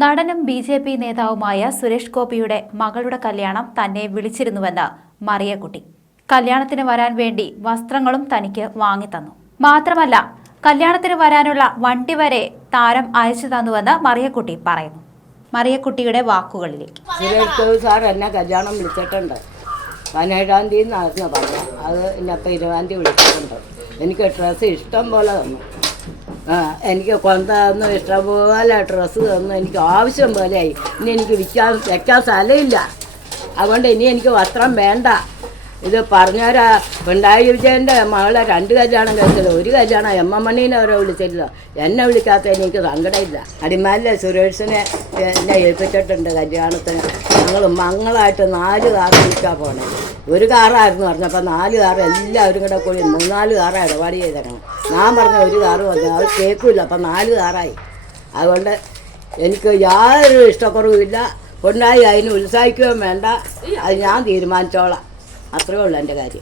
നടനും B J P നേതാവുമായ സുരേഷ് ഗോപിയുടെ മകളുടെ കല്യാണം തന്നെ വിളിച്ചിരുന്നുവെന്ന് മറിയക്കുട്ടി. കല്യാണത്തിന് വരാൻ വേണ്ടി വസ്ത്രങ്ങളും തനിക്ക് വാങ്ങിത്തന്നു. മാത്രമല്ല കല്യാണത്തിന് വരാനുള്ള വണ്ടി വരെ താരം അയച്ചു തന്നുവെന്ന് മറിയക്കുട്ടി പറയുന്നു. മറിയക്കുട്ടിയുടെ വാക്കുകളിലേക്ക്. സാർ എന്നെ കല്യാണം വിളിച്ചിട്ടുണ്ട്. പതിനേഴാം തീയതി പറഞ്ഞു അത് ഇരുപതാം തീയതി വിളിച്ചിട്ടുണ്ട്. എനിക്ക് ഡ്രസ്സ് ഇഷ്ടം പോലെ തന്നു. എനിക്ക് കൊന്ത ഇഷ്ടം പോലെ ഡ്രസ്സ് തന്നു എനിക്ക് ആവശ്യം പോലെയായി. ഇനി എനിക്ക് വിൽക്കാൻ വെക്കാൻ സ്ഥലമില്ല. അതുകൊണ്ട് ഇനി എനിക്ക് വസ്ത്രം വേണ്ട. ഇത് പറഞ്ഞവരാ പിണറായി വിജയന്റെ മകളെ രണ്ട് കല്യാണം കഴിച്ചത്. ഒരു കല്യാണം എം എം മണീനെ അവരെ വിളിച്ചില്ല എന്നെ വിളിക്കാത്ത എനിക്ക് സങ്കടമില്ല. അടിമാലിലെ സുരേഷിനെ എന്നെ ഏൽപ്പിച്ചിട്ടുണ്ട് കല്യാണത്തിന്. ഞങ്ങൾ മങ്ങളായിട്ട് നാല് കാർ വിളിക്കാൻ പോണേ. ഒരു കാറായിരുന്നു പറഞ്ഞപ്പോൾ നാല് കാർ എല്ലാവരും കൂടെ കൂടി മൂന്നാൽ കാറാണ് ഇടപാട് ചെയ്തിരുന്നു ഞാൻ പറഞ്ഞ ഒരു കാറ് വന്നു. അവർ കേൾക്കില്ല അപ്പം നാല് കാറായി. അതുകൊണ്ട് എനിക്ക് യാതൊരു ഇഷ്ടക്കുറവുമില്ല. പിണറായി അതിന് ഉത്സാഹിക്കുകയും വേണ്ട. അത് ഞാൻ തീരുമാനിച്ചോളാം. അത്രേ ഉള്ളൂ എന്റെ കാര്യം.